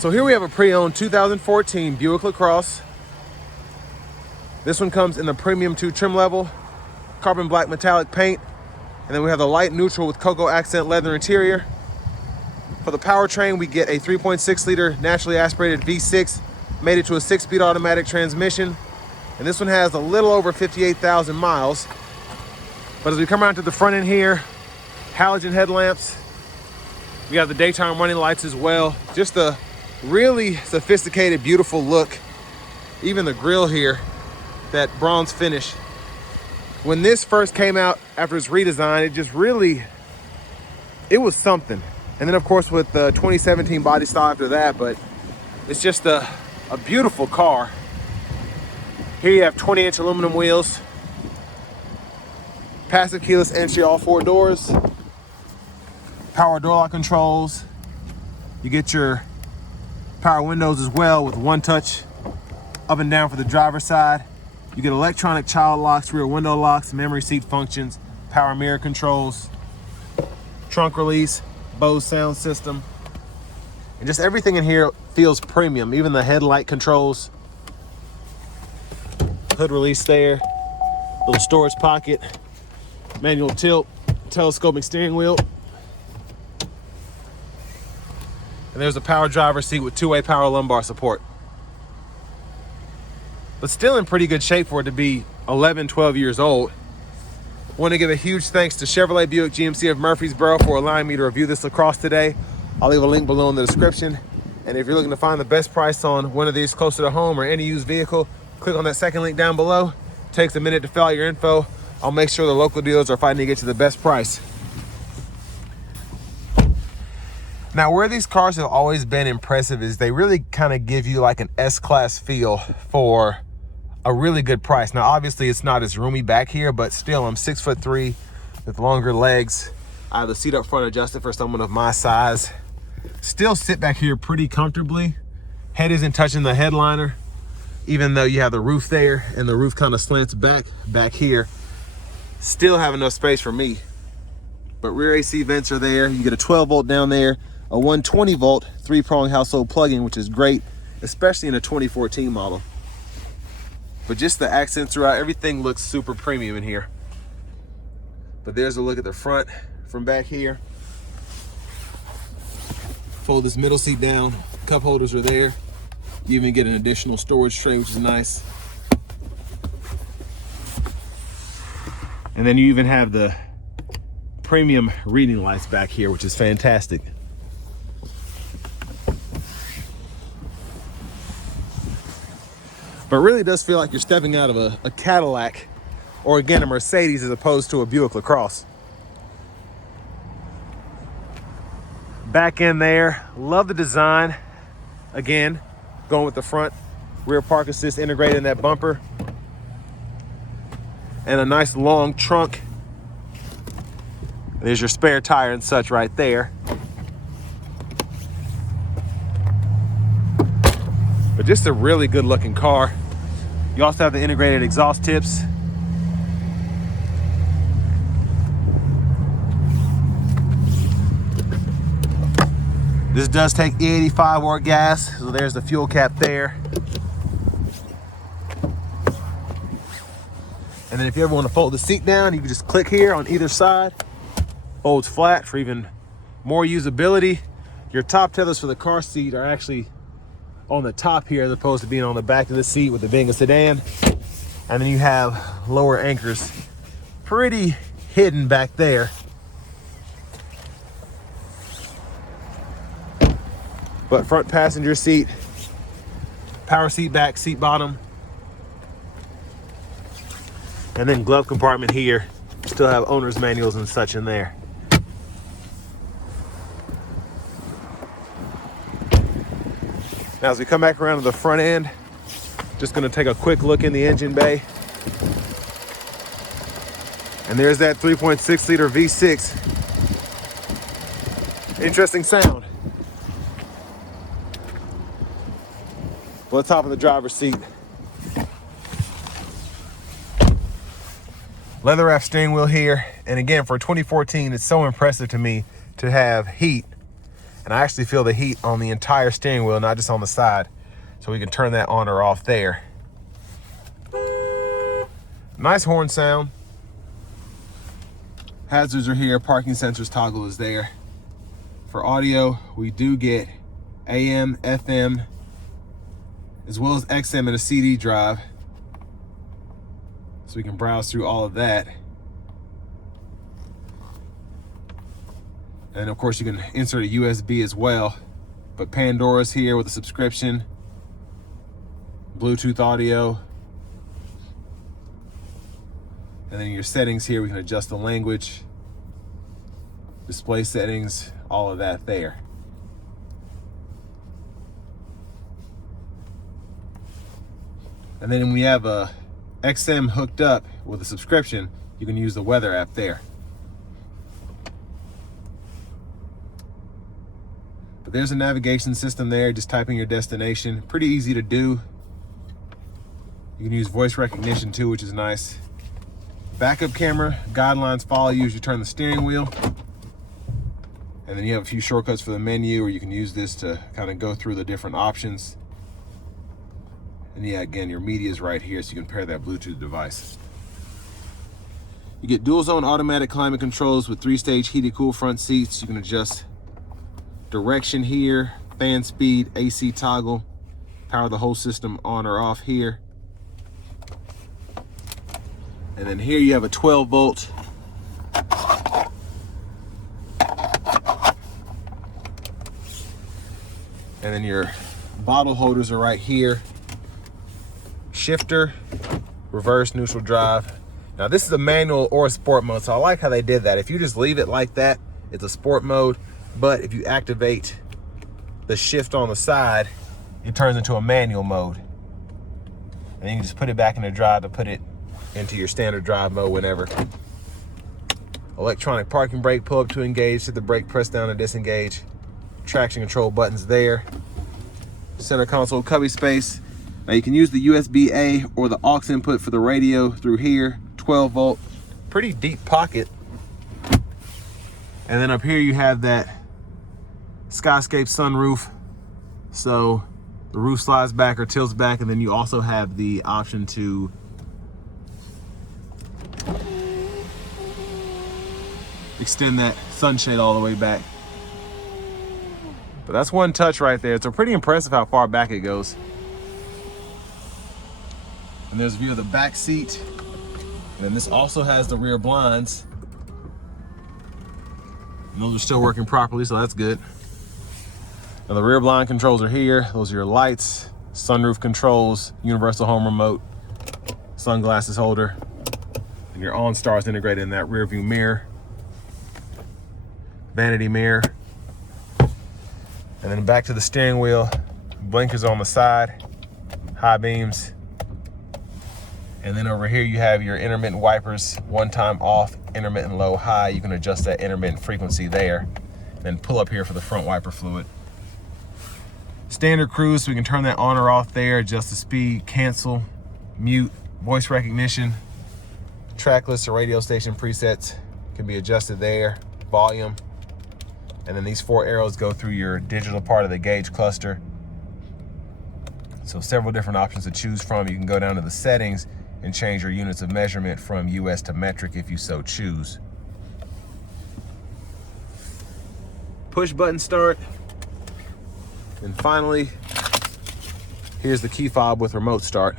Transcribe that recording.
So here we have a pre-owned 2014 Buick Lacrosse. This one comes in the Premium 2 trim level, carbon black metallic paint, and then we have the light neutral with cocoa accent leather interior. For the powertrain, we get a 3.6 liter naturally aspirated V6, made it to a 6-speed automatic transmission. And this one has a little over 58,000 miles. But as we come around to the front end here, halogen headlamps. We got the daytime running lights as well. Just a really sophisticated, beautiful look. Even the grille here, that bronze finish. When this first came out after its redesign, it just really, it was something. And then of course with the 2017 body style after that, but it's just a beautiful car. Here you have 20-inch aluminum wheels, passive keyless entry, all 4 doors, power door lock controls. You get your power windows as well with one touch up and down for the driver's side. You get electronic child locks, rear window locks, memory seat functions, power mirror controls, trunk release, Bose sound system. And just everything in here feels premium, even the headlight controls. Hood release there, little storage pocket, manual tilt, telescoping steering wheel. And there's a power driver's seat with 2-way power lumbar support. But still in pretty good shape for it to be 11, 12 years old. Want to give a huge thanks to Chevrolet Buick GMC of Murfreesboro for allowing me to review this Lacrosse today. I'll leave a link below in the description. And if you're looking to find the best price on one of these closer to home or any used vehicle, click on that second link down below. Takes a minute to fill out your info. I'll make sure the local dealers are fighting to get you the best price. Now, where these cars have always been impressive is they really kind of give you like an S-Class feel for a really good price. Now, obviously it's not as roomy back here, but still I'm 6'3" with longer legs. I have the seat up front adjusted for someone of my size. Still sit back here pretty comfortably. Head isn't touching the headliner, even though you have the roof there and the roof kind of slants back here. Still have enough space for me. But rear AC vents are there. You get a 12 volt down there, a 120 volt 3-prong household plug-in, which is great, especially in a 2014 model. But just the accents throughout, everything looks super premium in here. But there's a look at the front from back here. Fold this middle seat down, cup holders are there. You even get an additional storage tray, which is nice. And then you even have the premium reading lights back here, which is fantastic. But really does feel like you're stepping out of a Cadillac or again, a Mercedes as opposed to a Buick Lacrosse. Back in there, love the design. Again, going with the front rear park assist integrated in that bumper. And a nice long trunk. There's your spare tire and such right there. But just a really good looking car. You also have the integrated exhaust tips. This does take E85 or gas, so there's the fuel cap there. And then if you ever want to fold the seat down, you can just click here on either side. Folds flat for even more usability. Your top tethers for the car seat are actually on the top here as opposed to being on the back of the seat with it being a sedan. And then you have lower anchors pretty hidden back there. But front passenger seat, power seat back, seat bottom. And then glove compartment here. Still have owner's manuals and such in there. Now as we come back around to the front end, just gonna take a quick look in the engine bay. And there's that 3.6 liter V6. Interesting sound. Well, let's hop in the driver's seat. Leather wrap steering wheel here. And again, for 2014, it's so impressive to me to have heat. And And I actually feel the heat on the entire steering wheel, not just on the side. So we can turn that on or off there. Nice horn sound. Hazards are here, parking sensors toggle is there. For audio, we do get AM, FM, as well as XM and a CD drive. So we can browse through all of that. And of course you can insert a USB as well. But Pandora's here with a subscription. Bluetooth audio. And then your settings here, we can adjust the language, display settings, all of that there. And then when we have a XM hooked up with a subscription, you can use the weather app there. But there's a navigation system there, just typing your destination. Pretty easy to do. You can use voice recognition too, which is nice. Backup camera, guidelines follow you as you turn the steering wheel. And then you have a few shortcuts for the menu, or you can use this to kind of go through the different options. And yeah, again, your media is right here, so you can pair that Bluetooth device. You get dual zone automatic climate controls with 3-stage heated cool front seats. You can adjust direction here, fan speed, AC toggle, power the whole system on or off here. And then here you have a 12 volt. And then your bottle holders are right here. Shifter, reverse, neutral drive. Now this is a manual or a sport mode, so I like how they did that. If you just leave it like that, it's a sport mode. But if you activate the shift on the side, it turns into a manual mode. And then you can just put it back in the drive to put it into your standard drive mode whenever. Electronic parking brake, pull up to engage, hit the brake, press down to disengage. Traction control buttons there. Center console cubby space. Now you can use the USB-A or the aux input for the radio through here. 12 volt, pretty deep pocket. And then up here you have that Skyscape sunroof. So the roof slides back or tilts back, and then you also have the option to extend that sunshade all the way back. But that's one touch right there. It's pretty impressive how far back it goes. And there's a view of the back seat. And then this also has the rear blinds. And those are still working properly, so that's good. Now the rear blind controls are here. Those are your lights, sunroof controls, universal home remote, sunglasses holder, and your OnStar is integrated in that rear view mirror, vanity mirror. And then back to the steering wheel, blinkers on the side, high beams. And then over here you have your intermittent wipers, one time off, intermittent low, high. You can adjust that intermittent frequency there. And then pull up here for the front wiper fluid. Standard cruise, so we can turn that on or off there, adjust the speed, cancel, mute, voice recognition. Track list or radio station presets can be adjusted there, volume. And then these 4 arrows go through your digital part of the gauge cluster. So several different options to choose from. You can go down to the settings and change your units of measurement from US to metric if you so choose. Push button start. And finally, here's the key fob with remote start.